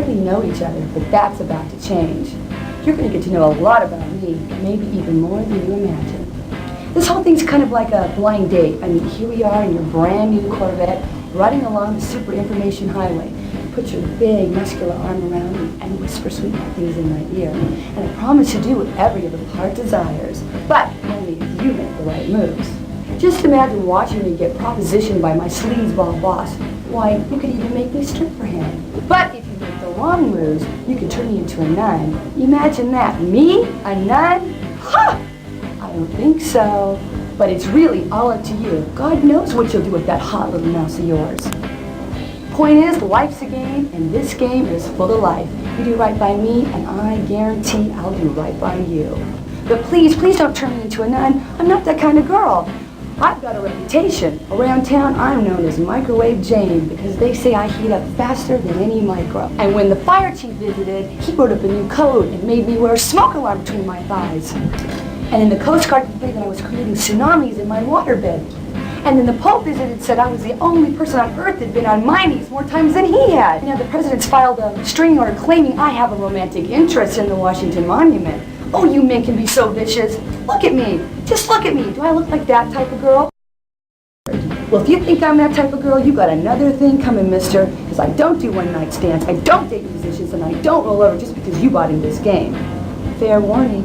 hardly know each other, but that's about to change. You're going to get to know a lot about me, maybe even more than you imagine. This whole thing's kind of like a blind date. I mean, here we are in your brand new Corvette, riding along the super information highway. Put your big muscular arm around me and whisper sweet things in my ear. And I promise to do whatever your little heart desires, but only if you make the right moves. Just imagine watching me get propositioned by my sleazeball boss. Why, you could even make me strip for him. But if you make the wrong moves, you could turn me into a nun. Imagine that. Me? A nun? Ha! I don't think so. But it's really all up to you. God knows what you'll do with that hot little mouse of yours. Point is, life's a game, and this game is full of life. You do right by me, and I guarantee I'll do right by you. But please, please don't turn me into a nun. I'm not that kind of girl. I've got a reputation. Around town, I'm known as Microwave Jane because they say I heat up faster than any micro. And when the fire chief visited, he wrote up a new code and made me wear a smoke alarm between my thighs. And then the Coast Guard complained that I was creating tsunamis in my waterbed. And then the Pope visited and said I was the only person on Earth that had been on my knees more times than he had. Now the president's filed a restraining order claiming I have a romantic interest in the Washington Monument. Oh, you men can be so vicious. Look at me. Just look at me. Do I look like that type of girl? Well, if you think I'm that type of girl, you got another thing coming, mister. Because I don't do one-night stands, I don't date musicians, and I don't roll over just because you bought in this game. Fair warning.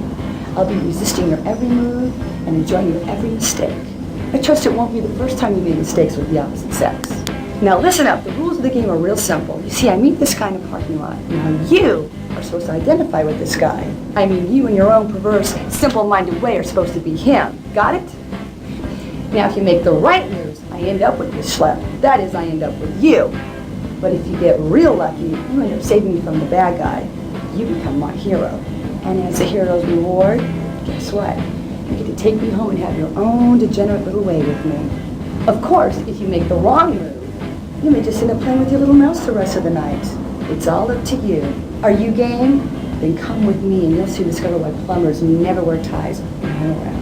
I'll be resisting your every move and enjoying your every mistake. I trust it won't be the first time you made mistakes with the opposite sex. Now listen up, the rules of the game are real simple. You see, I meet this guy in a parking lot. Now you are supposed to identify with this guy. I mean, you in your own perverse, simple-minded way are supposed to be him. Got it? Now if you make the right moves, I end up with this schlep. That is, I end up with you. But if you get real lucky, you end up saving me from the bad guy. You become my hero. And as the hero's reward, guess what? You get to take me home and have your own degenerate little way with me. Of course, if you make the wrong move, you may just end up playing with your little mouse the rest of the night. It's all up to you. Are you game? Then come with me and you'll soon discover why plumbers never wear ties when I'm around.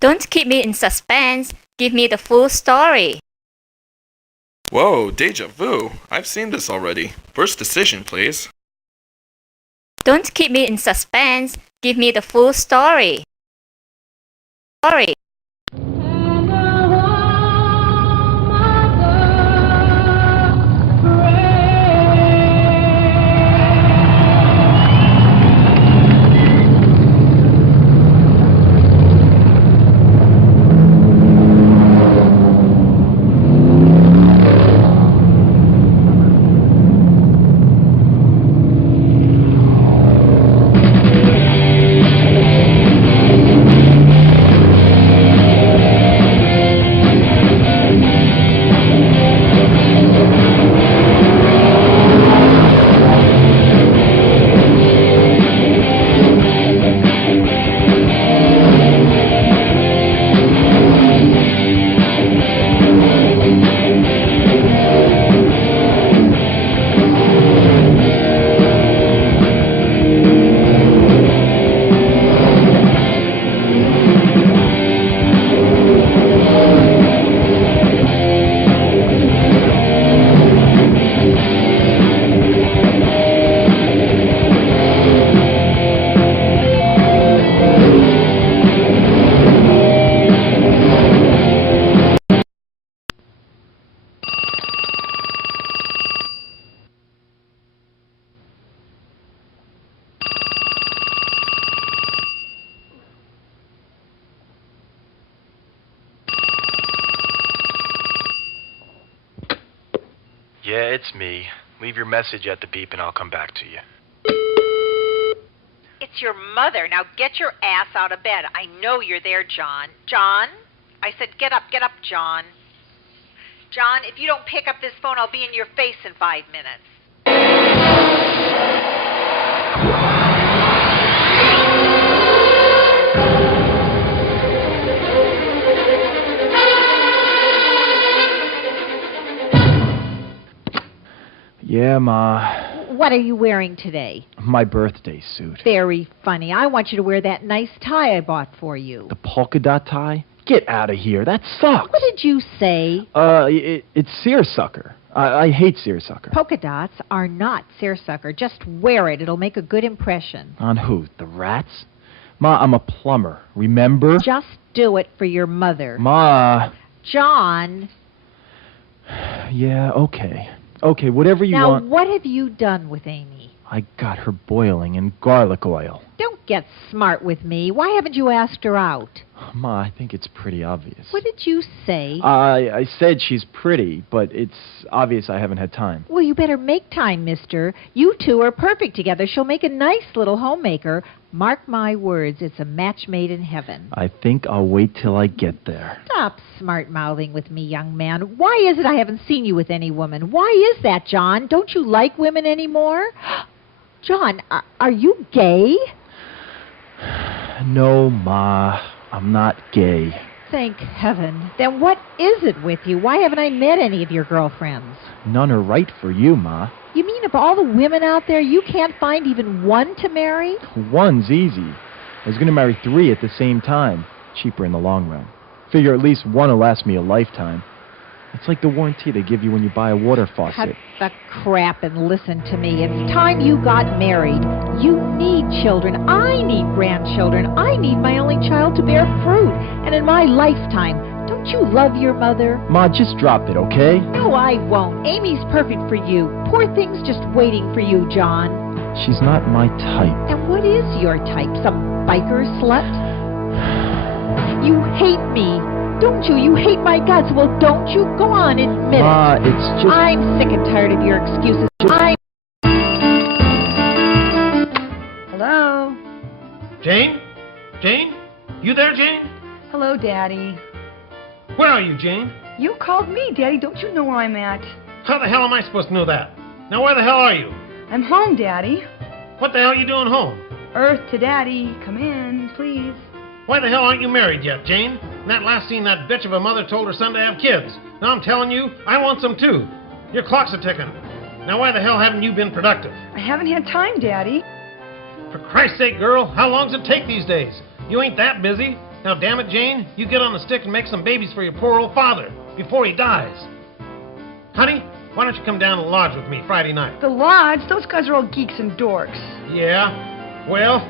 Don't keep me in suspense. Give me the full story. Whoa, deja vu. I've seen this already. First decision, please. Don't keep me in suspense. Give me the full story. Story. Yeah, it's me. Leave your message at the beep and I'll come back to you. It's your mother. Now get your ass out of bed. I know you're there, John. John? I said get up, John. John, if you don't pick up this phone, I'll be in your face in 5 minutes. Yeah, Ma. what are you wearing today? My birthday suit. Very funny. I want you to wear that nice tie I bought for you. The polka dot tie? Get out of here. That sucks. What did you say? It's seersucker. I hate seersucker. Polka dots are not seersucker. Just wear it. It'll make a good impression. On who? The rats? Ma, I'm a plumber. Remember? Just do it for your mother. Ma. John. Yeah, okay. Okay, whatever you now, want. Now, what have you done with Amy? I got her boiling in garlic oil. Don't get smart with me. Why haven't you asked her out? Ma, I think it's pretty obvious. What did you say? I said she's pretty, but it's obvious I haven't had time. Well, you better make time, mister. You two are perfect together. She'll make a nice little homemaker. Mark my words, it's a match made in heaven. I think I'll wait till I get there. Stop smart-mouthing with me, young man. Why is it I haven't seen you with any woman? Why is that, John? Don't you like women anymore? John, are you gay? No, Ma. I'm not gay. Thank heaven. Then what is it with you? Why haven't I met any of your girlfriends? None are right for you, Ma. You mean of all the women out there, you can't find even one to marry? One's easy. I was going to marry 3 at the same time. Cheaper in the long run. Figure at least one will last me a lifetime. It's like the warranty they give you when you buy a water faucet. Cut the crap and listen to me. It's time you got married. You need children. I need grandchildren. I need my only child to bear fruit. And in my lifetime, don't you love your mother? Ma, just drop it, okay? No, I won't. Amy's perfect for you. Poor thing's just waiting for you, John. She's not my type. And what is your type? Some biker slut? You hate me. Don't you? You hate my guts. Well, don't you? Go on, admit Ma, it. it's just... I'm sick and tired of your excuses. Hello? Jane? Jane? You there, Jane? Hello, Daddy. Where are you, Jane? You called me, Daddy. Don't you know where I'm at? How the hell am I supposed to know that? Now, where the hell are you? I'm home, Daddy. What the hell are you doing home? Earth to Daddy. Come in, please. Why the hell aren't you married yet, Jane? In that last scene, that bitch of a mother told her son to have kids. Now I'm telling you, I want some too. Your clock's a ticking. Now why the hell haven't you been productive? I haven't had time, Daddy. For Christ's sake, girl, how long does it take these days? You ain't that busy. Now damn it, Jane, you get on the stick and make some babies for your poor old father before he dies. Honey, why don't you come down to the lodge with me Friday night? The lodge? Those guys are all geeks and dorks. Yeah, well,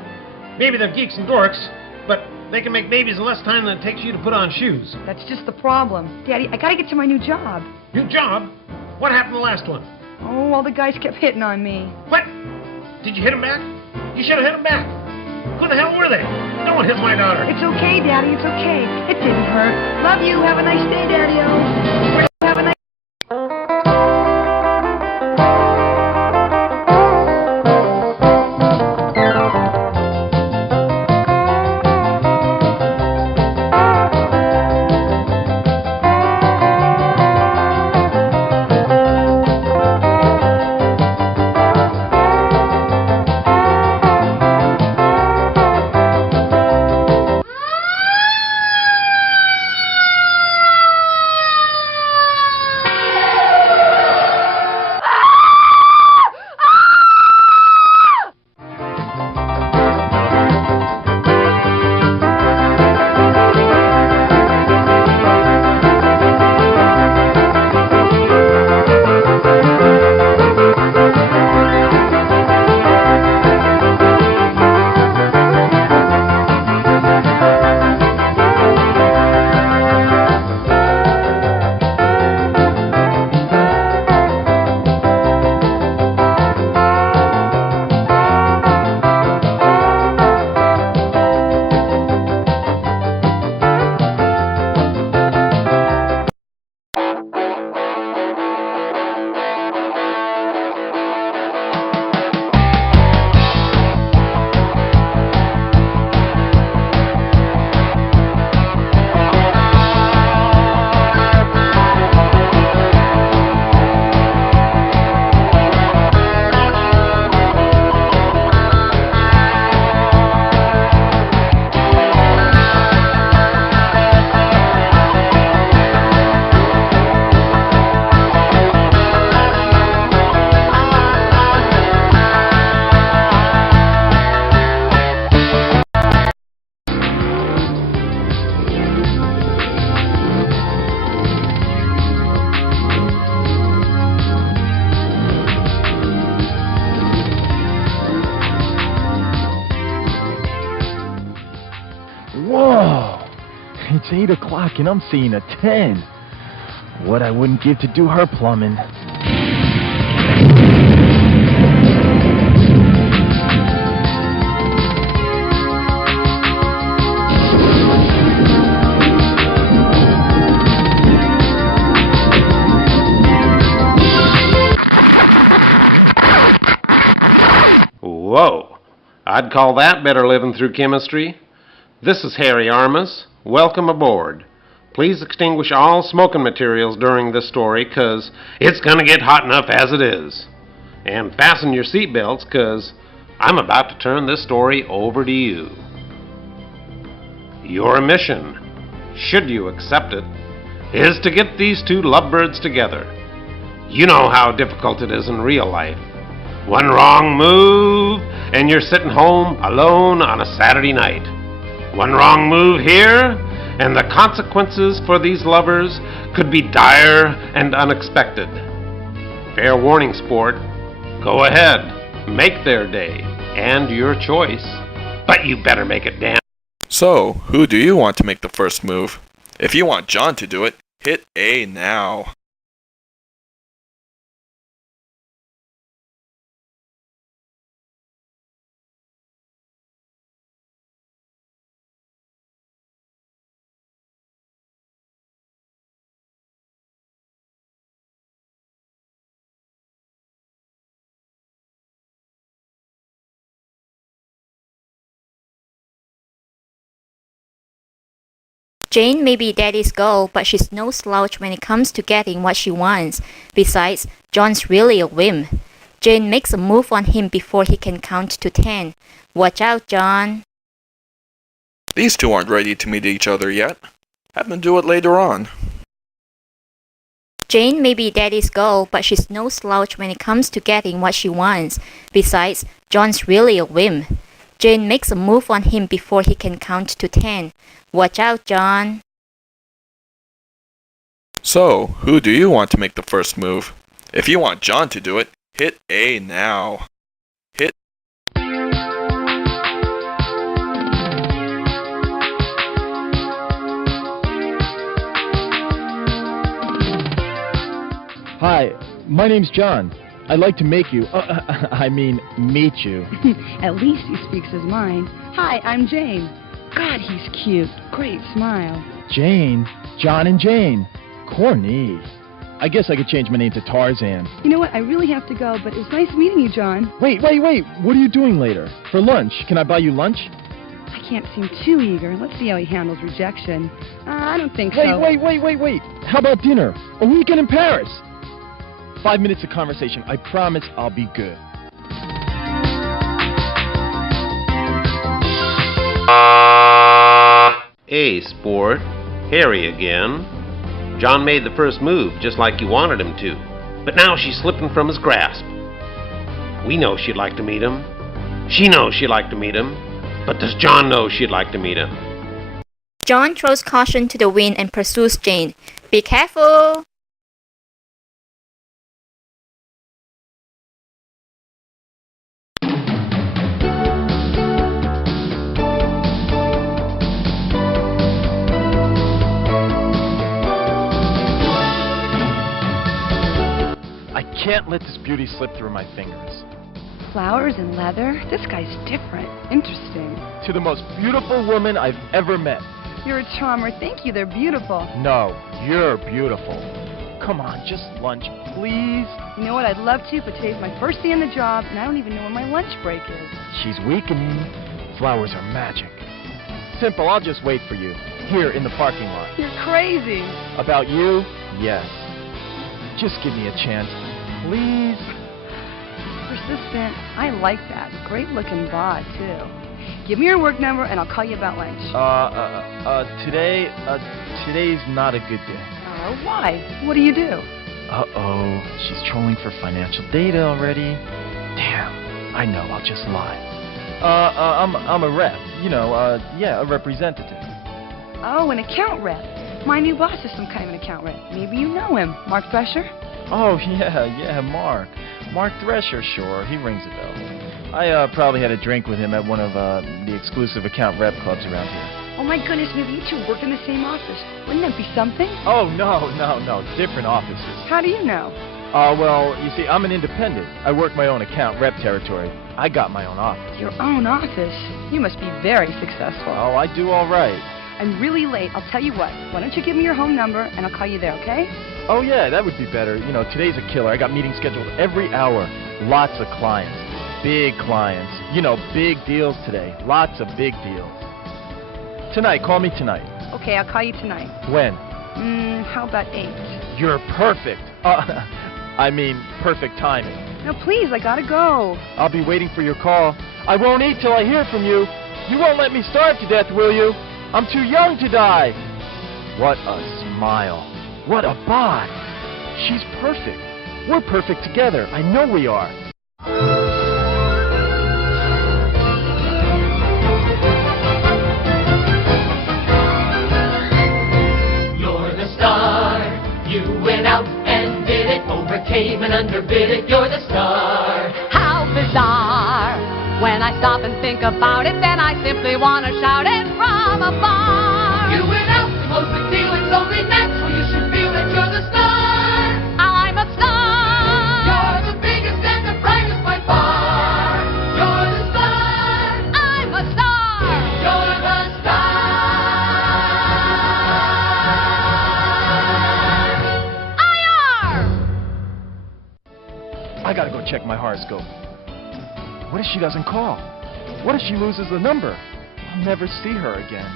maybe they're geeks and dorks, but they can make babies in less time than it takes you to put on shoes. That's just the problem. Daddy, I gotta get to my new job. New job? What happened to the last one? Oh, all the guys kept hitting on me. What? Did you hit him back? You should have hit him back. Who the hell were they? No one hit my daughter. It's okay, Daddy, it's okay. It didn't hurt. Love you. Have a nice day, Daddy-o. Have a nice... Whoa! It's 8 o'clock and I'm seeing a 10. What I wouldn't give to do her plumbing. Whoa! I'd call that better living through chemistry. This is Harry Armas. Welcome aboard. Please extinguish all smoking materials during this story, 'cause it's gonna get hot enough as it is. And fasten your seatbelts, 'cause I'm about to turn this story over to you. Your mission, should you accept it, is to get these two lovebirds together. You know how difficult it is in real life. One wrong move, and you're sitting home alone on a Saturday night. One wrong move here, and the consequences for these lovers could be dire and unexpected. Fair warning, sport. Go ahead, make their day, and your choice. But you better make it damn. So, who do you want to make the first move? If you want John to do it, hit A now. Jane may be daddy's girl, but she's no slouch when it comes to getting what she wants. Besides, John's really a whim. Jane makes a move on him before he can count to 10. Watch out, John. These two aren't ready to meet each other yet. Have them do it later on. Jane may be daddy's girl, but she's no slouch when it comes to getting what she wants. Besides, John's really a whim. Jane makes a move on him before he can count to 10. Watch out, John. So, who do you want to make the first move? If you want John to do it, hit A now. Hit. Hi, my name's John. I'd like to make you, meet you. At least he speaks his mind. Hi, I'm Jane. God, he's cute. Great smile. Jane? John and Jane. Corny. I guess I could change my name to Tarzan. You know what? I really have to go, but it was nice meeting you, John. Wait. What are you doing later? For lunch? Can I buy you lunch? I can't seem too eager. Let's see how he handles rejection. I don't think so. Wait. How about dinner? A weekend in Paris? 5 minutes of conversation. I promise I'll be good. Hey, sport. Harry again. John made the first move just like you wanted him to, but now she's slipping from his grasp. We know she'd like to meet him. She knows she'd like to meet him, but does John know she'd like to meet him? John throws caution to the wind and pursues Jane. Be careful! I can't let this beauty slip through my fingers. Flowers and leather? This guy's different. Interesting. To the most beautiful woman I've ever met. You're a charmer. Thank you. They're beautiful. No, you're beautiful. Come on, just lunch, please. You know what? I'd love to, but today's my first day on the job, and I don't even know when my lunch break is. She's weakening. Flowers are magic. Simple, I'll just wait for you. Here in the parking lot. You're crazy. About you? Yes. Just give me a chance, please. Persistent. I like that. Great looking bod, too. Give me your work number, and I'll call you about lunch. Today's not a good day. Why? What do you do? Uh-oh, she's trolling for financial data already. Damn, I know, I'll just lie. I'm a rep, a representative. Oh, an account rep. My new boss is some kind of an account rep. Maybe you know him. Mark Thresher? Oh, yeah, Mark. Mark Thresher, sure, he rings a bell. I probably had a drink with him at one of the exclusive account rep clubs around here. Oh my goodness, maybe you two work in the same office. Wouldn't that be something? Oh, no. Different offices. How do you know? Well, you see, I'm an independent. I work my own account, rep territory. I got my own office. Your own office? You must be very successful. Oh, I do all right. I'm really late. I'll tell you what. Why don't you give me your home number and I'll call you there, okay? Oh, yeah, that would be better. You know, today's a killer. I got meetings scheduled every hour. Lots of clients. Big clients. You know, big deals today. Lots of big deals. Tonight, call me tonight. Okay, I'll call you tonight. When? How about 8? You're perfect. I mean, perfect timing. No, please, I gotta go. I'll be waiting for your call. I won't eat till I hear from you. You won't let me starve to death, will you? I'm too young to die. What a smile. What a bod. She's perfect. We're perfect together. I know we are. You're the star. You went out and did it, overcame and underbid it. You're the star. How bizarre! When I stop and think about it, then I simply want to shout it from afar. You went out, most big deal, it's only natural. You should feel that you're the star. I'm a star! You're the biggest and the brightest by far. You're the star. I'm a star! You're the star. I gotta go check my horoscope. What if she doesn't call? What if she loses the number? I'll never see her again.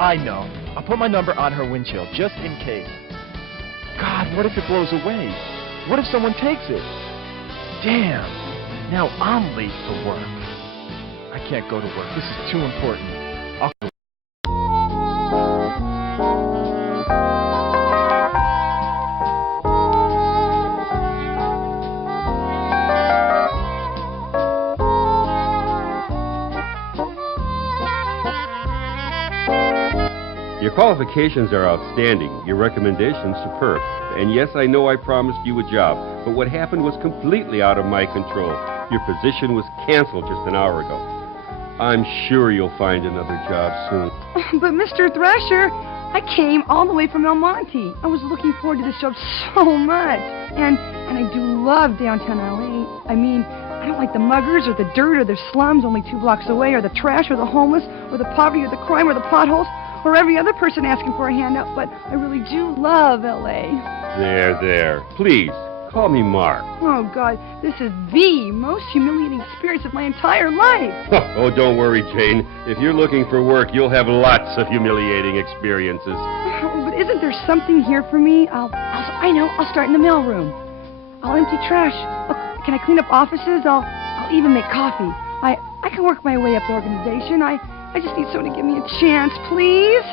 I know. I'll put my number on her windshield, just in case. God, what if it blows away? What if someone takes it? Damn. Now I'm late for work. I can't go to work. This is too important. I'll go. Your qualifications are outstanding, your recommendations superb. And yes, I know I promised you a job, but what happened was completely out of my control. Your position was canceled just an hour ago. I'm sure you'll find another job soon. But Mr. Thresher, I came all the way from El Monte. I was looking forward to this job so much. And I do love downtown LA. I mean, I don't like the muggers or the dirt or the slums only 2 blocks away, or the trash or the homeless or the poverty or the crime or the potholes, or every other person asking for a handout, but I really do love L.A. There. Please, call me Mark. Oh, God, this is the most humiliating experience of my entire life. Oh, don't worry, Jane. If you're looking for work, you'll have lots of humiliating experiences. Oh, but isn't there something here for me? I know, I'll start in the mailroom. I'll empty trash. Oh, can I clean up offices? I'll even make coffee. I can work my way up the organization. I just need someone to give me a chance, please.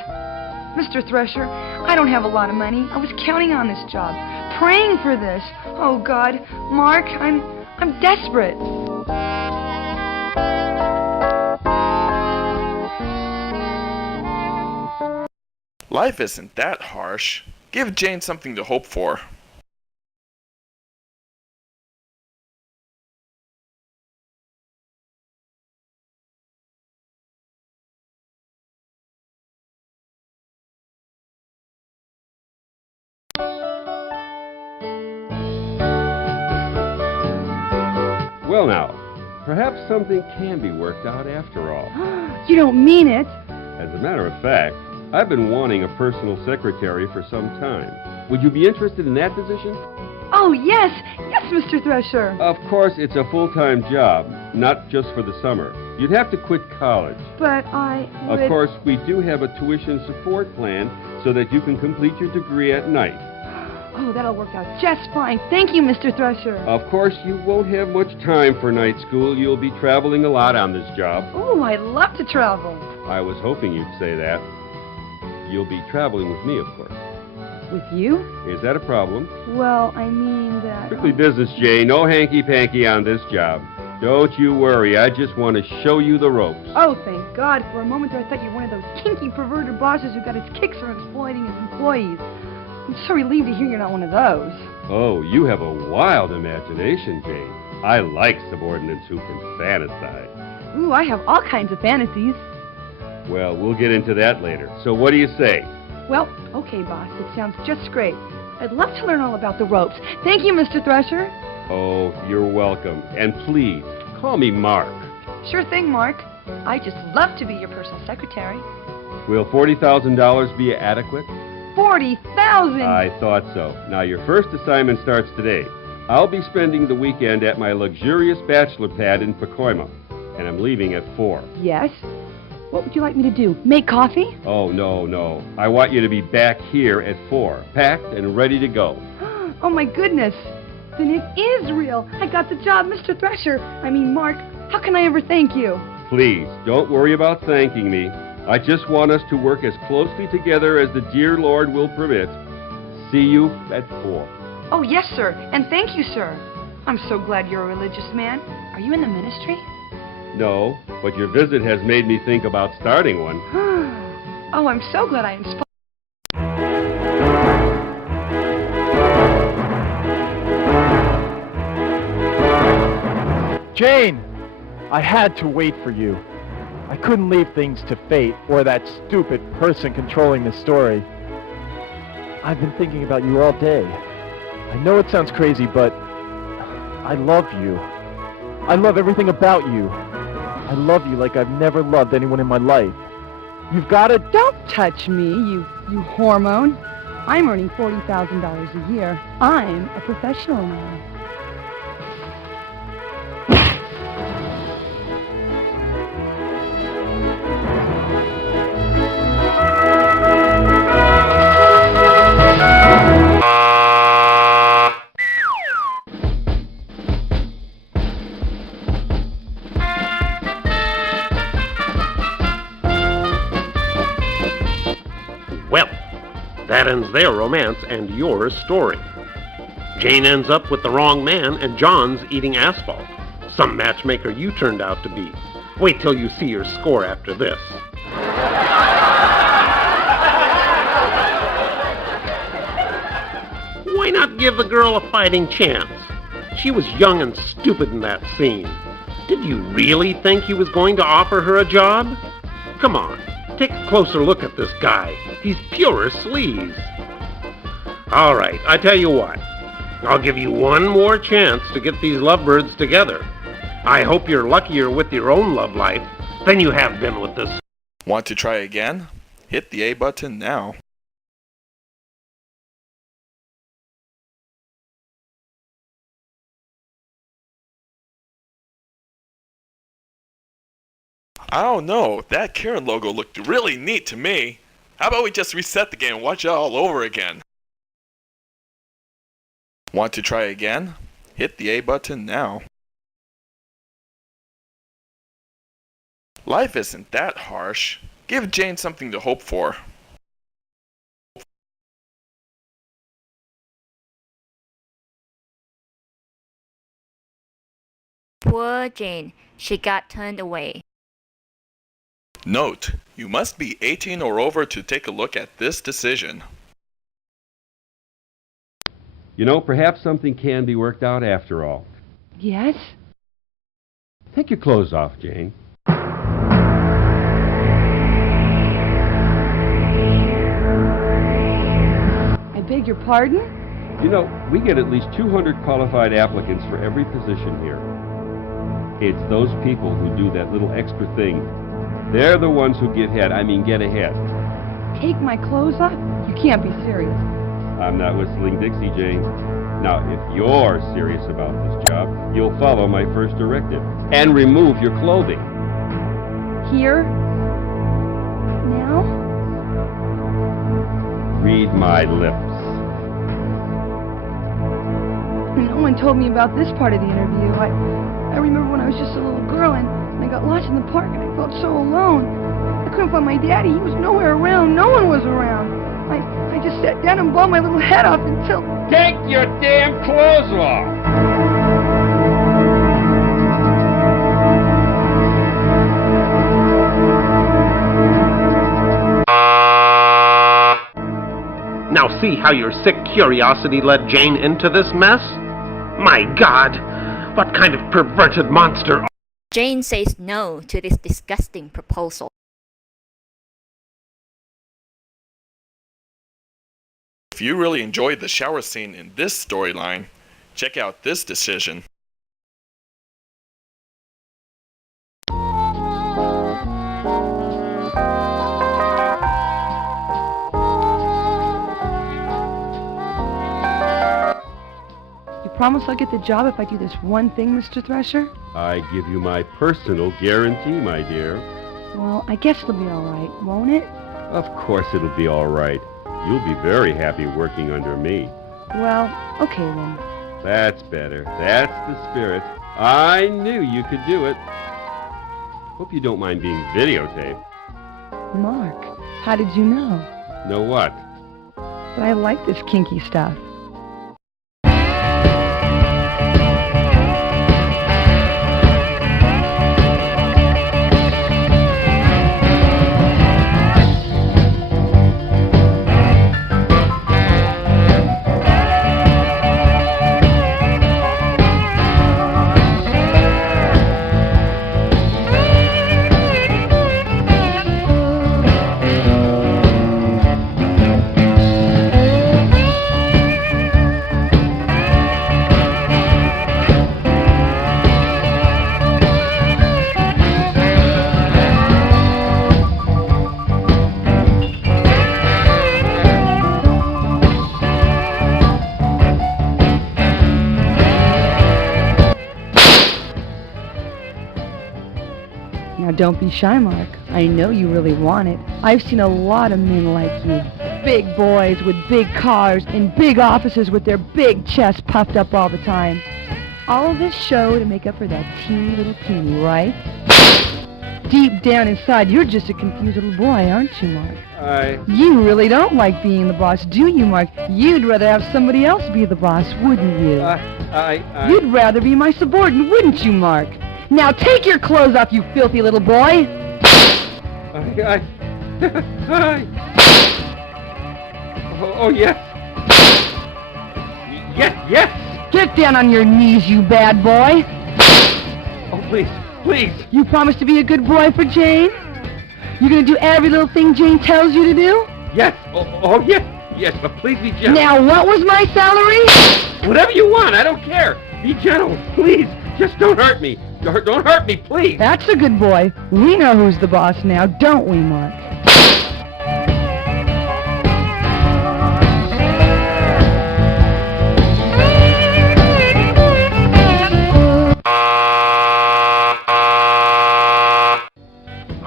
Mr. Thresher, I don't have a lot of money. I was counting on this job, praying for this. Oh, God, Mark, I'm desperate. Life isn't that harsh. Give Jane something to hope for. Well now, perhaps something can be worked out after all. You don't mean it. As a matter of fact, I've been wanting a personal secretary for some time. Would you be interested in that position? Oh, yes, Mr. Thresher. Of course, it's a full-time job, not just for the summer. You'd have to quit college. But I would... Of course, we do have a tuition support plan so that you can complete your degree at night. Oh, that'll work out just fine. Thank you, Mr. Thresher. Of course, you won't have much time for night school. You'll be traveling a lot on this job. Oh, I love to travel. I was hoping you'd say that. You'll be traveling with me, of course. With you? Is that a problem? Well, I mean that... Strictly business, Jay. No hanky-panky on this job. Don't you worry. I just want to show you the ropes. Oh, thank God. For a moment there, I thought you were one of those kinky perverted bosses who got his kicks from exploiting his employees. I'm so relieved to hear you're not one of those. Oh, you have a wild imagination, Jane. I like subordinates who can fantasize. Ooh, I have all kinds of fantasies. Well, we'll get into that later. So what do you say? Well, okay, boss. It sounds just great. I'd love to learn all about the ropes. Thank you, Mr. Thresher. Oh, you're welcome. And please, call me Mark. Sure thing, Mark. I just love to be your personal secretary. Will $40,000 be adequate? 40,000! I thought so. Now, your first assignment starts today. I'll be spending the weekend at my luxurious bachelor pad in Pacoima, and I'm leaving at 4. Yes? What would you like me to do? Make coffee? Oh, no. I want you to be back here at 4, packed and ready to go. Oh, my goodness. Then it is real. I got the job, Mr. Thresher. I mean, Mark, how can I ever thank you? Please, don't worry about thanking me. I just want us to work as closely together as the dear Lord will permit. See you at 4. Oh, yes, sir. And thank you, sir. I'm so glad you're a religious man. Are you in the ministry? No, but your visit has made me think about starting one. Oh, I'm so glad I inspired. Jane! I had to wait for you. I couldn't leave things to fate or that stupid person controlling the story. I've been thinking about you all day. I know it sounds crazy, but I love you. I love everything about you. I love you like I've never loved anyone in my life. You've got to... Don't touch me, you hormone. I'm earning $40,000 a year. I'm a professional now. Well, that ends their romance and your story. Jane ends up with the wrong man and John's eating asphalt. Some matchmaker you turned out to be. Wait till you see your score after this. Why not give the girl a fighting chance? She was young and stupid in that scene. Did you really think he was going to offer her a job? Come on, take a closer look at this guy. He's pure sleaze. All right, I tell you what. I'll give you one more chance to get these lovebirds together. I hope you're luckier with your own love life than you have been with this. Want to try again? Hit the A button now. I don't know, that Karen logo looked really neat to me. How about we just reset the game and watch it all over again? Want to try again? Hit the A button now. Life isn't that harsh. Give Jane something to hope for. Poor Jane. She got turned away. Note, you must be 18 or over to take a look at this decision. You know, perhaps something can be worked out after all. Yes? Take your clothes off, Jane. I beg your pardon? You know, we get at least 200 qualified applicants for every position here. It's those people who do that little extra thing. They're the ones who get ahead. Take my clothes off? You can't be serious. I'm not whistling Dixie, Jane. Now, if you're serious about this job, you'll follow my first directive and remove your clothing. Here? Now? Read my lips. No one told me about this part of the interview. I remember when I was just a little girl and I got lost in the park and I felt so alone. I couldn't find my daddy. He was nowhere around. No one was around. I just sat down and blew my little head off until... Take your damn clothes off! Now see how your sick curiosity led Jane into this mess? My God, what kind of perverted monster... Jane says no to this disgusting proposal. If you really enjoyed the shower scene in this storyline, check out this decision. You promise I'll get the job if I do this one thing, Mr. Thresher? I give you my personal guarantee, my dear. Well, I guess it'll be all right, won't it? Of course it'll be all right. You'll be very happy working under me. Well, okay then. That's better. That's the spirit. I knew you could do it. Hope you don't mind being videotaped. Mark, how did you know? Know what? That I like this kinky stuff. Now don't be shy, Mark. I know you really want it. I've seen a lot of men like you. Big boys with big cars in big offices with their big chests puffed up all the time. All of this show to make up for that teeny little peenie, right? Deep down inside, you're just a confused little boy, aren't you, Mark? You really don't like being the boss, do you, Mark? You'd rather have somebody else be the boss, wouldn't you? You'd rather be my subordinate, wouldn't you, Mark? Now take your clothes off, you filthy little boy! Oh, yes. Yes! Get down on your knees, you bad boy! Oh, please, please! You promise to be a good boy for Jane? You're gonna do every little thing Jane tells you to do? Yes! Oh, yes! Yes, but please be gentle. Now, what was my salary? Whatever you want, I don't care. Be gentle, please. Just don't hurt me. Don't hurt me, please. That's a good boy. We know who's the boss now, don't we, Mark?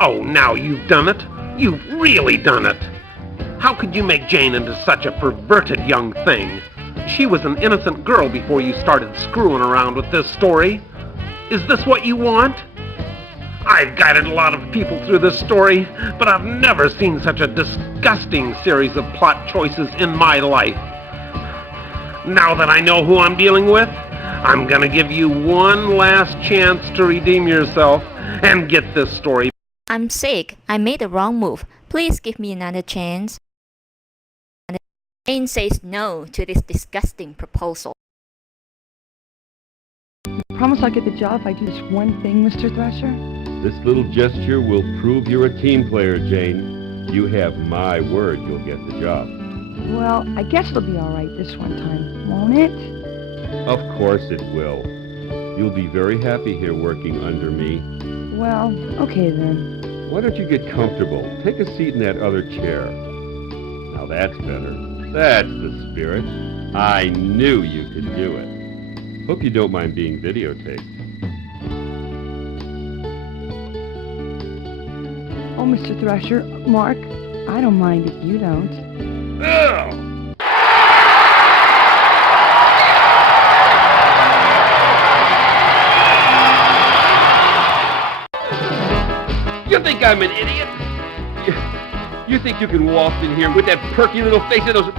Oh, now you've done it. You've really done it. How could you make Jane into such a perverted young thing? She was an innocent girl before you started screwing around with this story. Is this what you want? I've guided a lot of people through this story, but I've never seen such a disgusting series of plot choices in my life. Now that I know who I'm dealing with, I'm gonna give you one last chance to redeem yourself and get this story. I'm sick. I made the wrong move. Please give me another chance. Jane says no to this disgusting proposal. Promise I'll get the job if I do this one thing, Mr. Thresher? This little gesture will prove you're a team player, Jane. You have my word you'll get the job. Well, I guess it'll be all right this one time, won't it? Of course it will. You'll be very happy here working under me. Well, okay then. Why don't you get comfortable? Take a seat in that other chair. Now that's better. That's the spirit. I knew you could do it. Hope you don't mind being videotaped. Oh, Mr. Thresher, Mark, I don't mind if you don't. Ugh! You think I'm an idiot? You think you can waltz in here with that perky little face and those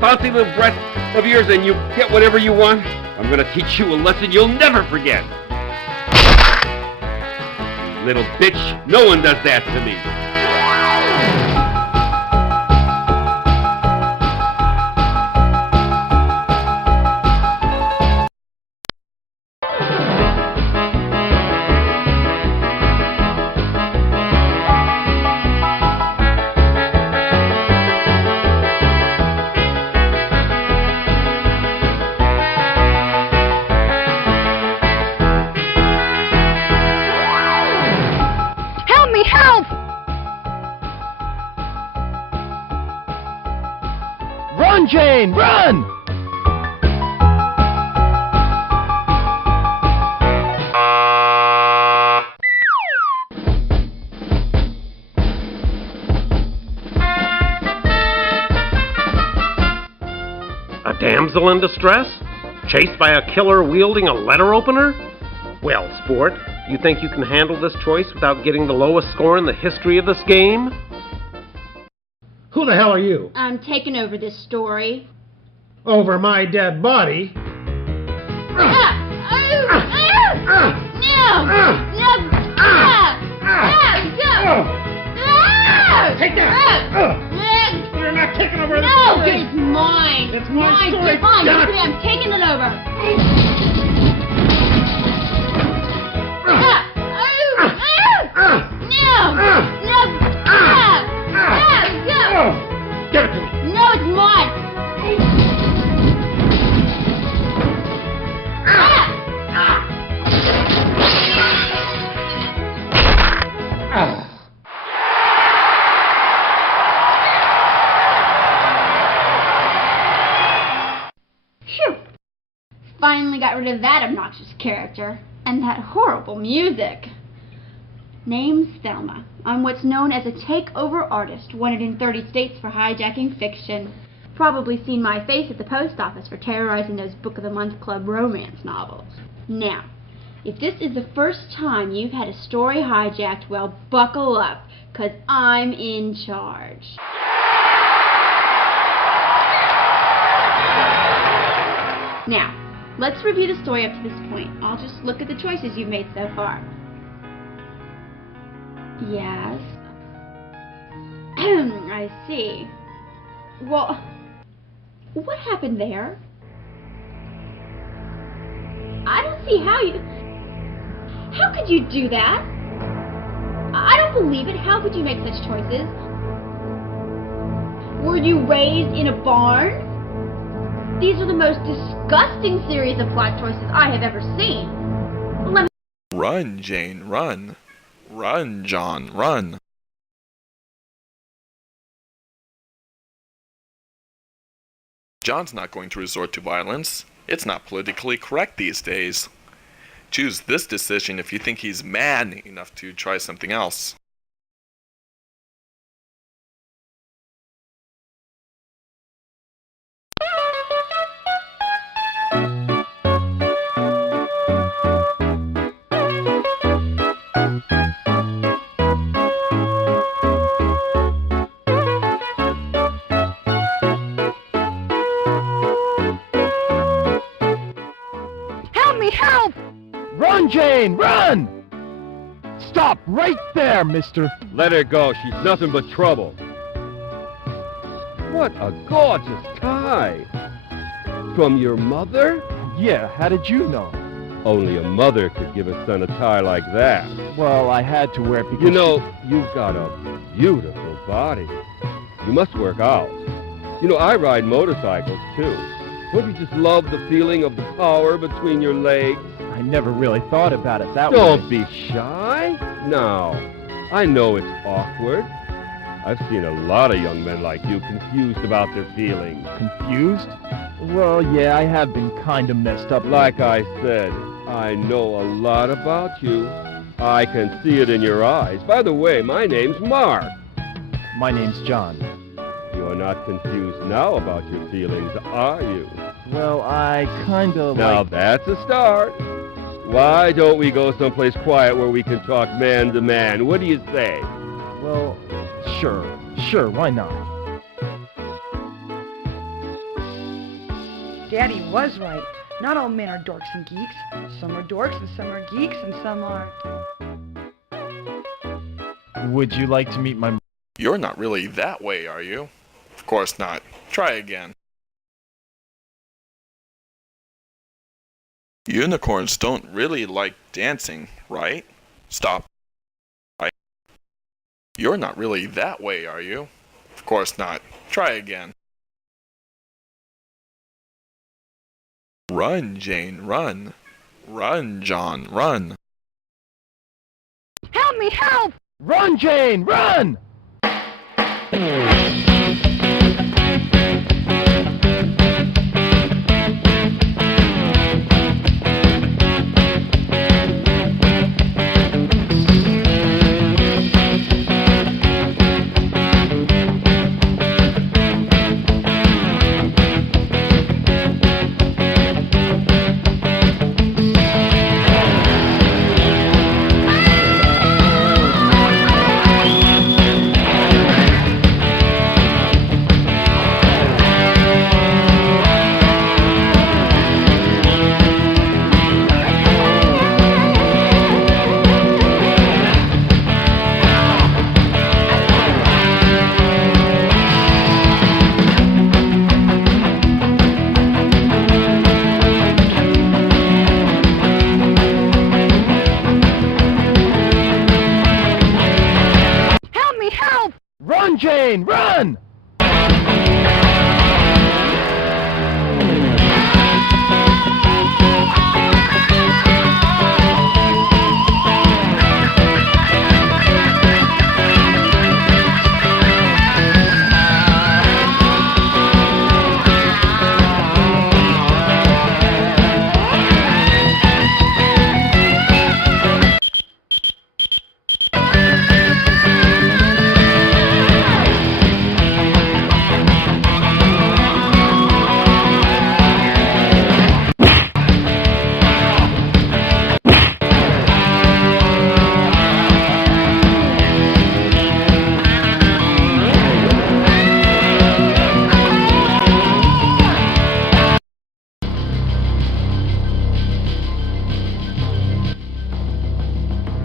bouncy little breasts of yours and you get whatever you want? I'm gonna teach you a lesson you'll never forget. Little bitch, no one does that to me. Run, Jane, run! A damsel in distress? Chased by a killer wielding a letter opener? Well, sport, you think you can handle this choice without getting the lowest score in the history of this game? Who the hell are you? I'm taking over this story. Over my dead body? No! Take that! You're not taking over the No, story! it's mine! It's my story! Fine, Damn it. I'm taking it over! Give it to me! No, it's mine! Phew! Finally got rid of that obnoxious character. And that horrible music. Name's Thelma. I'm what's known as a takeover artist, wanted in 30 states for hijacking fiction. Probably seen my face at the post office for terrorizing those Book of the Month Club romance novels. Now, if this is the first time you've had a story hijacked, well, buckle up, 'cause I'm in charge. Now, let's review the story up to this point. I'll just look at the choices you've made so far. Yes. I see. Well, what happened there? I don't see how you... How could you do that? I don't believe it. How could you make such choices? Were you raised in a barn? These are the most disgusting series of plot choices I have ever seen. Let me... Run, Jane, run. Run, John, run. John's not going to resort to violence. It's not politically correct these days. Choose this decision if you think he's man enough to try something else. Help! Run, Jane, run! Stop right there, mister. Let her go. She's nothing but trouble. What a gorgeous tie. From your mother? Yeah, how did you know? Only a mother could give a son a tie like that. Well, I had to wear it because... You know, you've got a beautiful body. You must work out. You know, I ride motorcycles, too. Don't you just love the feeling of the power between your legs? I never really thought about it that way. Don't be shy. Now, I know it's awkward. I've seen a lot of young men like you confused about their feelings. Confused? Well, yeah, I have been kind of messed up. Like I said, I know a lot about you. I can see it in your eyes. By the way, my name's Mark. My name's John. You're not confused now about your feelings, are you? Well, I kinda Now like... that's a start. Why don't we go someplace quiet where we can talk man to man? What do you say? Well, sure, why not? Daddy was right. Not all men are dorks and geeks. Some are dorks and some are geeks and some are... Would you like to meet my... You're not really that way, are you? Of course not. Try again. Unicorns don't really like dancing, right? Stop. Right? You're not really that way, are you? Of course not. Try again. Run, Jane, run. Run, John, run. Help me, help! Run, Jane, run! Jane, run!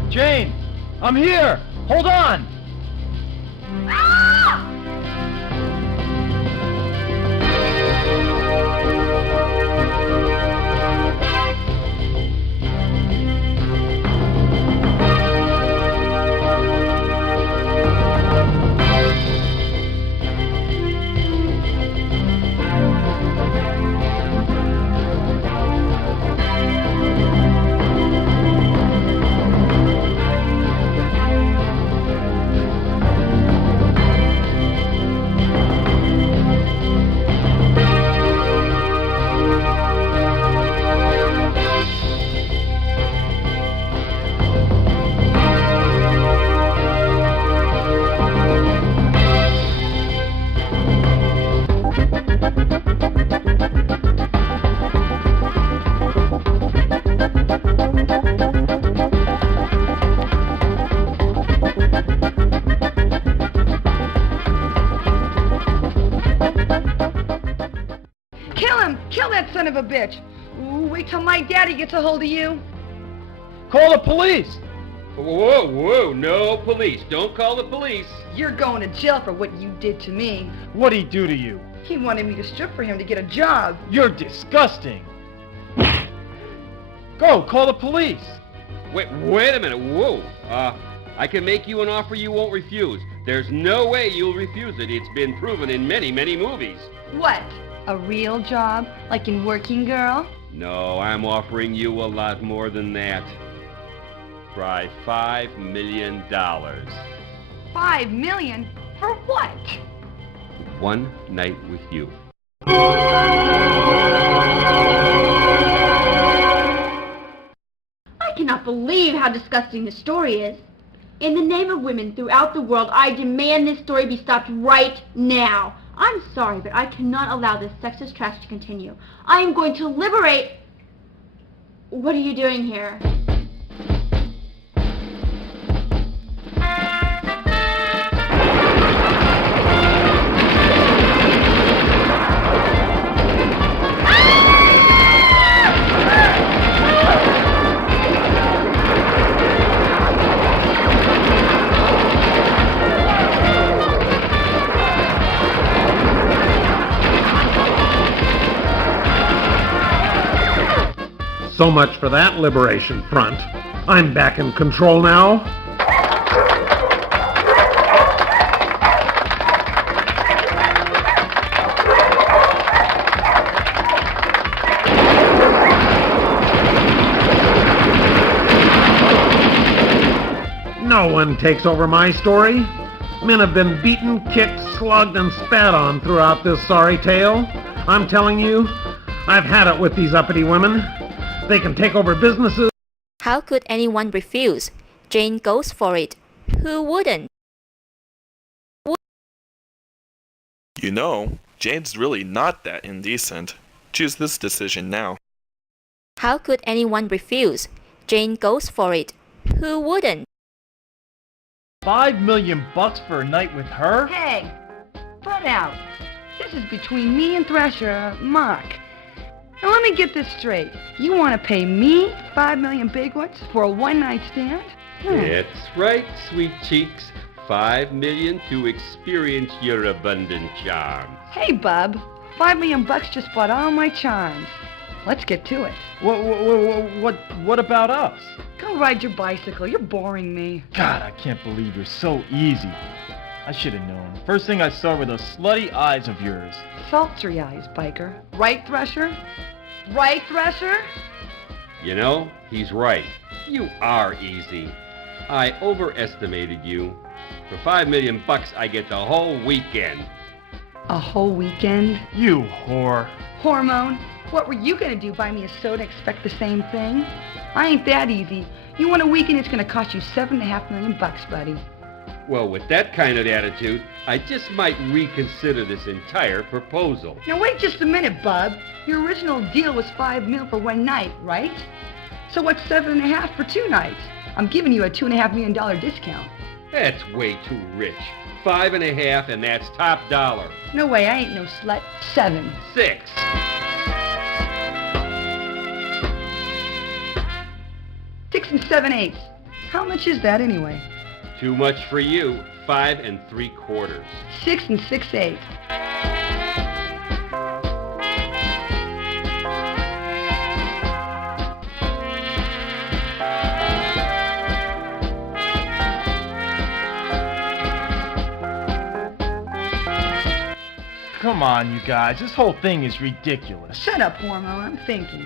Jane, I'm here! Hold on! Kill him! Kill that son of a bitch! Ooh, wait till my daddy gets a hold of you. Call the police! Whoa, whoa, no police. Don't call the police. You're going to jail for what you did to me. What'd he do to you? He wanted me to strip for him to get a job. You're disgusting! Go, call the police! Wait a minute. Whoa. I can make you an offer you won't refuse. There's no way you'll refuse it. It's been proven in many, many movies. What? A real job? Like in Working Girl? No, I'm offering you a lot more than that. Try $5 million. $5 million? For what? One night with you. I cannot believe how disgusting this story is. In the name of women throughout the world, I demand this story be stopped right now. I'm sorry, but I cannot allow this sexist trash to continue. I am going to liberate... What are you doing here? So much for that liberation front. I'm back in control now. No one takes over my story. Men have been beaten, kicked, slugged, and spat on throughout this sorry tale. I'm telling you, I've had it with these uppity women. They can take over businesses. How could anyone refuse? Jane goes for it. Who wouldn't? You know, Jane's really not that indecent. Choose this decision now. How could anyone refuse? Jane goes for it. Who wouldn't? $5 million for a night with her? Hey, butt out. This is between me and Thresher, Mark. Now let me get this straight. You want to pay me $5 million big ones for a one-night stand? That's right, sweet cheeks. $5 million to experience your abundant charms. Hey, bub. $5 million just bought all my charms. Let's get to it. What about us? Go ride your bicycle. You're boring me. God, I can't believe you're so easy. I should have known. First thing I saw were those slutty eyes of yours. Sultry eyes, biker. Right, Thresher? Right, Thresher? You know, he's right. You are easy. I overestimated you. For $5 million, I get the whole weekend. A whole weekend? You whore. Hormone, what were you gonna do? Buy me a soda and expect the same thing? I ain't that easy. You want a weekend, it's gonna cost you $7.5 million, buddy. Well, with that kind of attitude, I just might reconsider this entire proposal. Now wait just a minute, bub. Your original deal was $5 million for one night, right? So what's $7.5 for 2 nights? I'm giving you a $2.5 million discount. That's way too rich. 5.5, and that's top dollar. No way, I ain't no slut. 7. 6. 6 7/8. How much is that anyway? Too much for you. 5 3/4. 6 6/8. Come on, you guys. This whole thing is ridiculous. Shut up, Hormone. I'm thinking.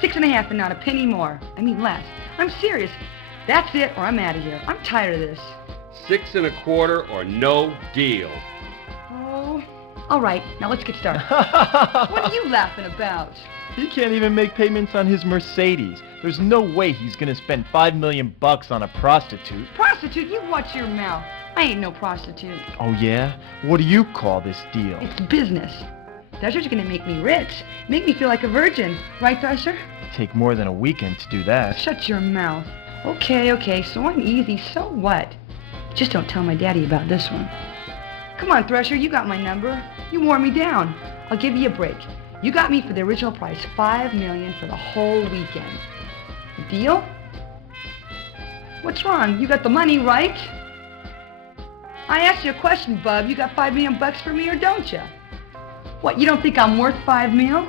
6.5 and not a penny more. I mean less. I'm serious. That's it, or I'm out of here. I'm tired of this. 6 1/4 or no deal. Oh, all right. Now let's get started. What are you laughing about? He can't even make payments on his Mercedes. There's no way he's gonna spend $5 million on a prostitute. Prostitute? You watch your mouth. I ain't no prostitute. Oh yeah? What do you call this deal? It's business. Thresher's gonna make me rich. Make me feel like a virgin. Right, Thresher? Take more than a weekend to do that. Shut your mouth. Okay, so I'm easy. So what? Just don't tell my daddy about this one. Come on, Thresher, you got my number. You wore me down. I'll give you a break. You got me for the original price, $5 million for the whole weekend. Deal? What's wrong? You got the money, right? I asked you a question, bub. You got $5 million for me or don't you? What, you don't think I'm worth $5 million?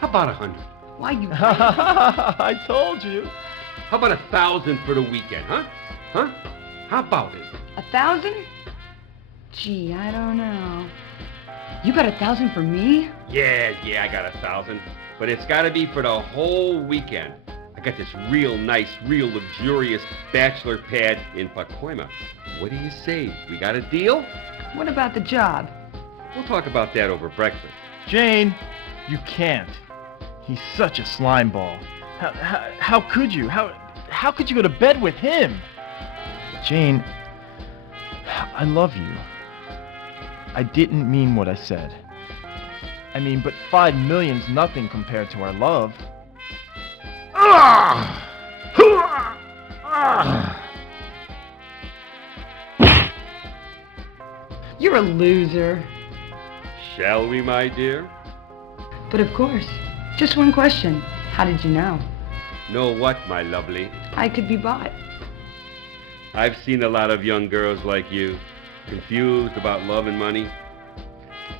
How about 100? Why you... I told you. How about 1,000 for the weekend, huh? Huh? How about it? 1,000? Gee, I don't know. You got 1,000 for me? Yeah, I got 1,000. But it's gotta be for the whole weekend. I got this real nice, real luxurious bachelor pad in Pacoima. What do you say? We got a deal? What about the job? We'll talk about that over breakfast. Jane, you can't. He's such a slime ball. How could you? How could you go to bed with him? Jane, I love you. I didn't mean what I said. I mean, but $5 million's nothing compared to our love. You're a loser. Shall we, my dear? But of course. Just one question. How did you know? Know what, my lovely? I could be bought. I've seen a lot of young girls like you, confused about love and money.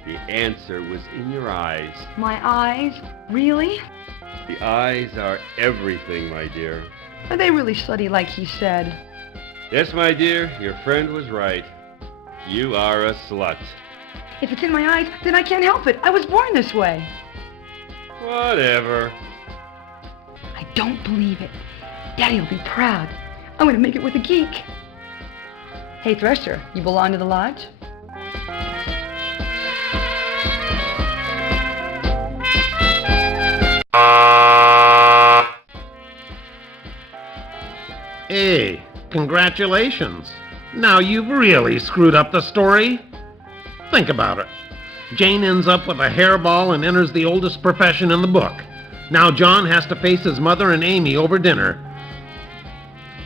The answer was in your eyes. My eyes? Really? The eyes are everything, my dear. Are they really slutty like he said? Yes, my dear, your friend was right. You are a slut. If it's in my eyes, then I can't help it. I was born this way. Whatever. I don't believe it. Daddy will be proud. I'm gonna make it with a geek. Hey, Thresher, you belong to the lodge? Hey, congratulations. Now you've really screwed up the story. Think about it. Jane ends up with a hairball and enters the oldest profession in the book. Now John has to face his mother and Amy over dinner.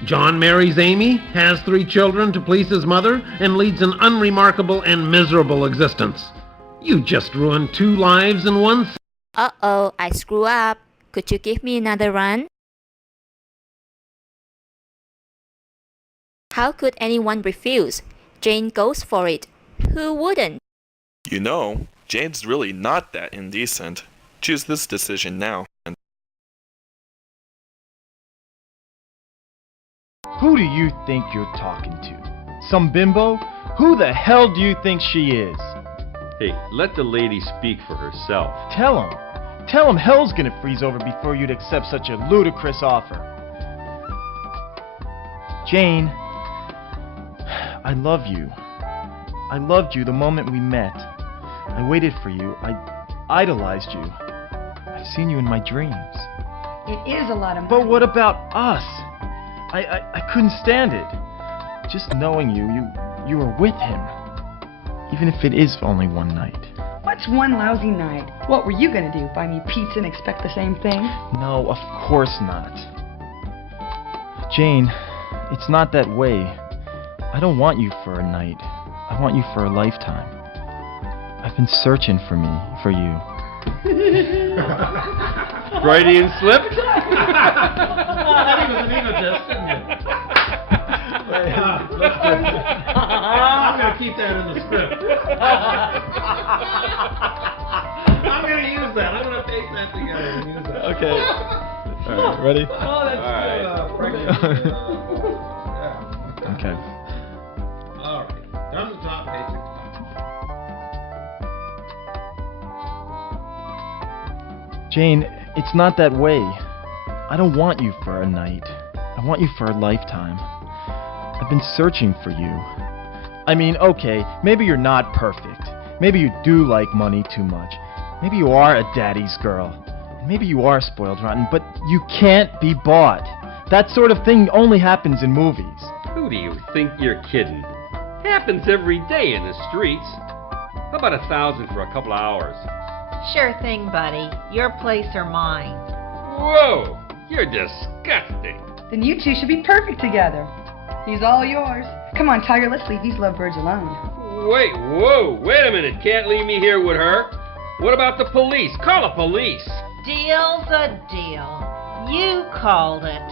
John marries Amy, has 3 children to please his mother, and leads an unremarkable and miserable existence. You just ruined 2 lives in one. Uh-oh, I screw up. Could you give me another run? How could anyone refuse? Jane goes for it. Who wouldn't? You know, Jane's really not that indecent. Choose this decision now. Who do you think you're talking to? Some bimbo? Who the hell do you think she is? Hey, let the lady speak for herself. Tell him. Tell him hell's gonna freeze over before you'd accept such a ludicrous offer. Jane, I love you. I loved you the moment we met. I waited for you. I idolized you. I've seen you in my dreams. It is a lot of money. But what about us? I couldn't stand it. Just knowing you were with him. Even if it is only one night. What's one lousy night? What were you gonna do? Buy me pizza and expect the same thing? No, of course not. Jane, it's not that way. I don't want you for a night. I want you for a lifetime. I've been searching for you. Freudian slip? That was an egotist, didn't it? I'm going to keep that in the script. I'm going to use that. I'm going to paste that together and use that. Okay. All right, ready? Oh, that's good. Yeah. Okay. All right. Done the top, basic top. Jane, it's not that way. I don't want you for a night. I want you for a lifetime. I've been searching for you. I mean, okay, maybe you're not perfect. Maybe you do like money too much. Maybe you are a daddy's girl. Maybe you are spoiled rotten, but you can't be bought. That sort of thing only happens in movies. Who do you think you're kidding? Happens every day in the streets. How about 1,000 for a couple of hours? Sure thing, buddy. Your place or mine. Whoa! You're disgusting. Then you two should be perfect together. He's all yours. Come on, Tiger, let's leave these lovebirds alone. Wait a minute. Can't leave me here with her. What about the police? Call the police. Deal's a deal. You called it.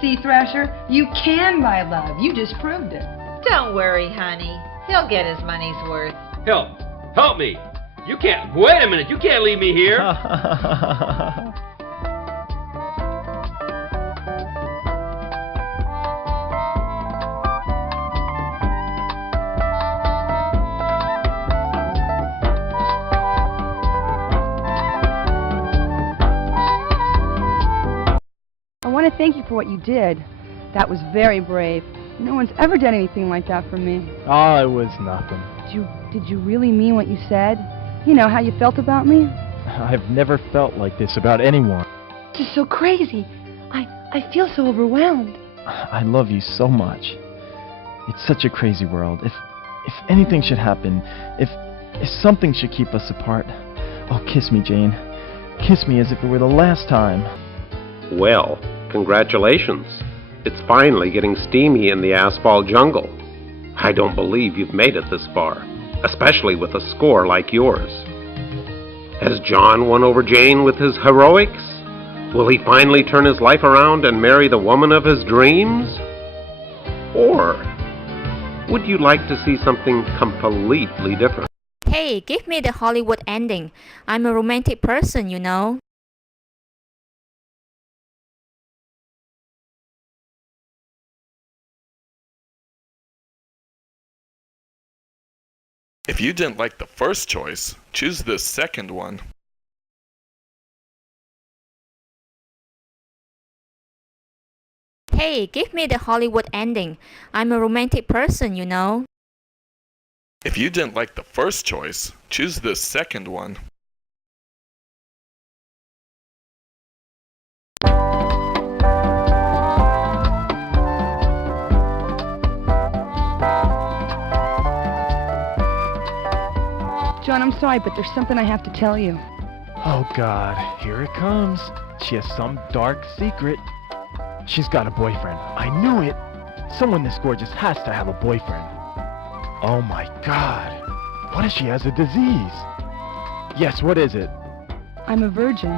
See, Thrasher, you can buy love. You just proved it. Don't worry, honey. He'll get his money's worth. Help me. You can't, wait a minute. You can't leave me here. I want to thank you for what you did. That was very brave. No one's ever done anything like that for me. Oh, it was nothing. Did you really mean what you said? You know, how you felt about me? I've never felt like this about anyone. This is so crazy. I feel so overwhelmed. I love you so much. It's such a crazy world. If anything should happen, if something should keep us apart, oh, kiss me, Jane. Kiss me as if it were the last time. Well, congratulations. It's finally getting steamy in the asphalt jungle. I don't believe you've made it this far, especially with a score like yours. Has John won over Jane with his heroics? Will he finally turn his life around and marry the woman of his dreams? Or would you like to see something completely different? Hey, give me the Hollywood ending. I'm a romantic person, you know. If you didn't like the first choice, choose the second one. Hey, give me the Hollywood ending. I'm a romantic person, you know. If you didn't like the first choice, choose the second one. John, I'm sorry, but there's something I have to tell you. Oh, God, here it comes. She has some dark secret. She's got a boyfriend. I knew it. Someone this gorgeous has to have a boyfriend. Oh, my God. What if she has a disease? Yes, what is it? I'm a virgin.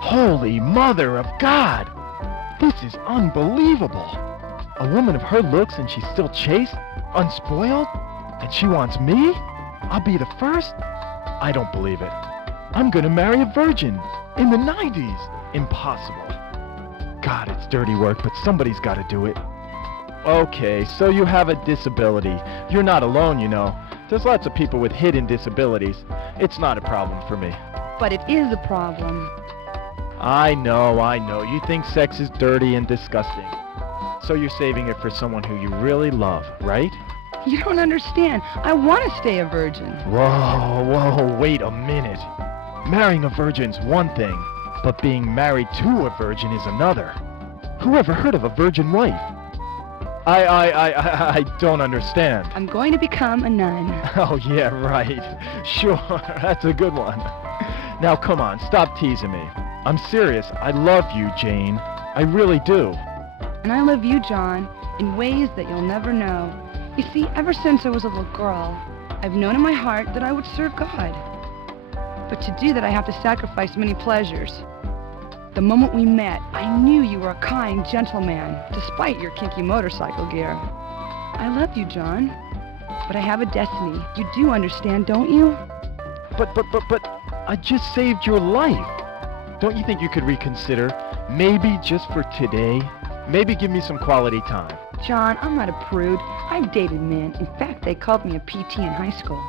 Holy Mother of God! This is unbelievable. A woman of her looks and she's still chaste, unspoiled, and she wants me? I'll be the first? I don't believe it. I'm gonna marry a virgin in the 90s. Impossible. God, it's dirty work, but somebody's gotta do it. Okay, so you have a disability. You're not alone, you know. There's lots of people with hidden disabilities. It's not a problem for me. But it is a problem. I know. You think sex is dirty and disgusting. So you're saving it for someone who you really love, right? You don't understand. I want to stay a virgin. Whoa, wait a minute. Marrying a virgin's one thing, but being married to a virgin is another. Who ever heard of a virgin wife? I don't understand. I'm going to become a nun. Oh, yeah, right. Sure, that's a good one. Now, come on, stop teasing me. I'm serious. I love you, Jane. I really do. And I love you, John, in ways that you'll never know. You see, ever since I was a little girl, I've known in my heart that I would serve God. But to do that, I have to sacrifice many pleasures. The moment we met, I knew you were a kind, gentle man, despite your kinky motorcycle gear. I love you, John, but I have a destiny. You do understand, don't you? But, I just saved your life. Don't you think you could reconsider? Maybe just for today? Maybe give me some quality time. John, I'm not a prude. I've dated men. In fact, they called me a PT in high school.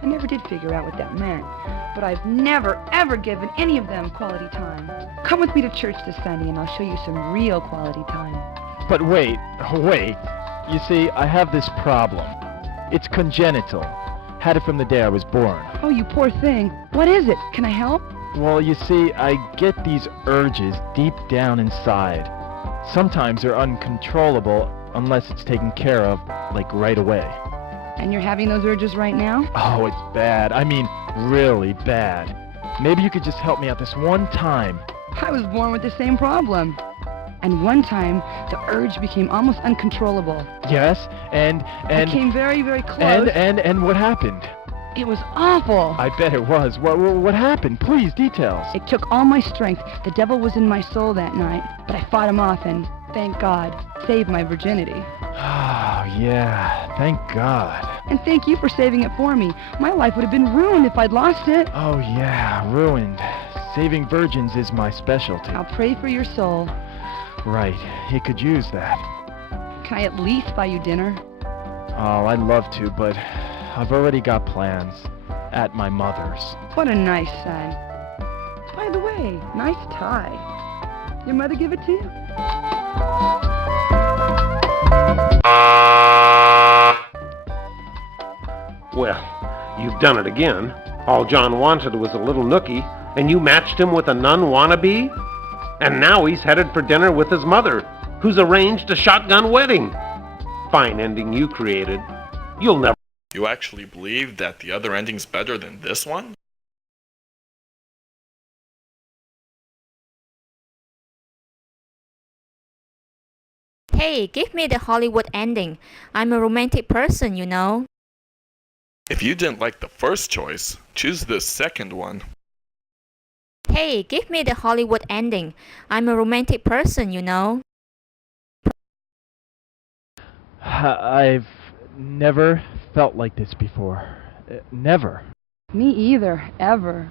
I never did figure out what that meant. But I've never, ever given any of them quality time. Come with me to church this Sunday and I'll show you some real quality time. But wait. You see, I have this problem. It's congenital. Had it from the day I was born. Oh, you poor thing. What is it? Can I help? Well, you see, I get these urges deep down inside. Sometimes they're uncontrollable unless it's taken care of, like right away. And you're having those urges right now? Oh, it's bad. I mean, really bad. Maybe you could just help me out this one time. I was born with the same problem. And one time, the urge became almost uncontrollable. Yes, and... I came very, very close. And what happened? It was awful. I bet it was. What happened? Please, details. It took all my strength. The devil was in my soul that night. But I fought him off and, thank God, saved my virginity. Oh, yeah. Thank God. And thank you for saving it for me. My life would have been ruined if I'd lost it. Oh, yeah. Ruined. Saving virgins is my specialty. I'll pray for your soul. Right. He could use that. Can I at least buy you dinner? Oh, I'd love to, but I've already got plans. At my mother's. What a nice son. By the way, nice tie. Your mother give it to you? Well, you've done it again. All John wanted was a little nookie, and you matched him with a nun wannabe? And now he's headed for dinner with his mother, who's arranged a shotgun wedding. Fine ending you created. You'll never... You actually believe that the other ending's better than this one? Hey, give me the Hollywood ending. I'm a romantic person, you know. If you didn't like the first choice, choose this second one. Hey, give me the Hollywood ending. I'm a romantic person, you know. I've never felt like this before. Never. Me either, ever.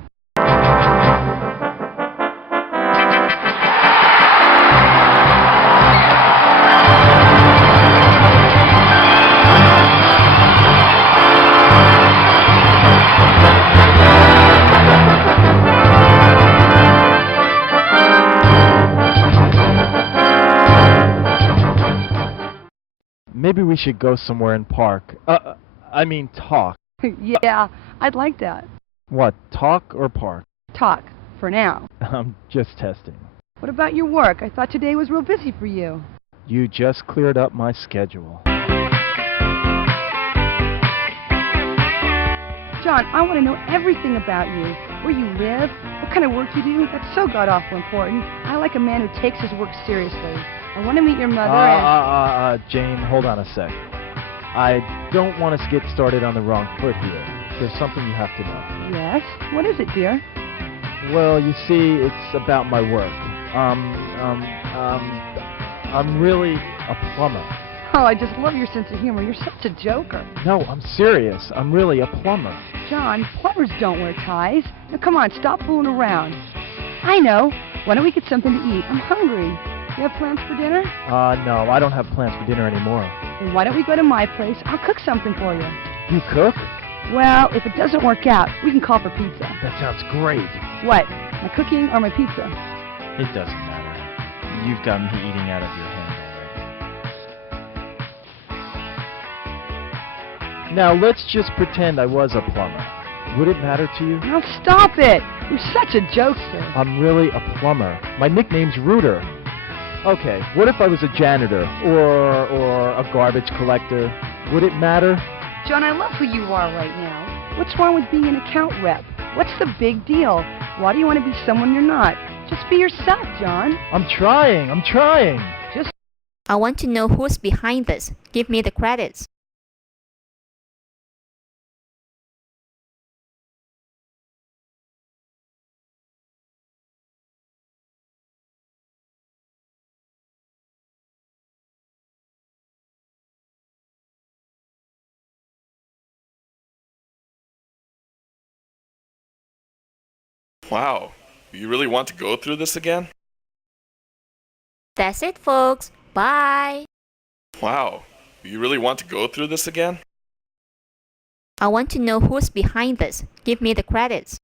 Maybe we should go somewhere and park. Talk. Yeah, I'd like that. What, talk or park? Talk, for now. I'm just testing. What about your work? I thought today was real busy for you. You just cleared up my schedule. John, I want to know everything about you. Where you live, what kind of work you do. That's so god-awful important. I like a man who takes his work seriously. I want to meet your mother and... Jane, hold on a sec. I don't want us to get started on the wrong foot here. There's something you have to know. Yes? What is it, dear? Well, you see, it's about my work. I'm really a plumber. Oh, I just love your sense of humor. You're such a joker. No, I'm serious. I'm really a plumber. John, plumbers don't wear ties. Now, come on, stop fooling around. I know. Why don't we get something to eat? I'm hungry. You have plans for dinner? No, I don't have plans for dinner anymore. Then why don't we go to my place? I'll cook something for you. You cook? Well, if it doesn't work out, we can call for pizza. That sounds great. What? My cooking or my pizza? It doesn't matter. You've got me eating out of your hand already. Now, let's just pretend I was a plumber. Would it matter to you? Now stop it! You're such a jokester. I'm really a plumber. My nickname's Rooter. Okay, what if I was a janitor or a garbage collector? Would it matter? John, I love who you are right now. What's wrong with being an account rep? What's the big deal? Why do you want to be someone you're not? Just be yourself, John. I'm trying. Just... I want to know who's behind this. Give me the credits. Wow, you really want to go through this again? That's it, folks. Bye. Wow, you really want to go through this again? I want to know who's behind this. Give me the credits.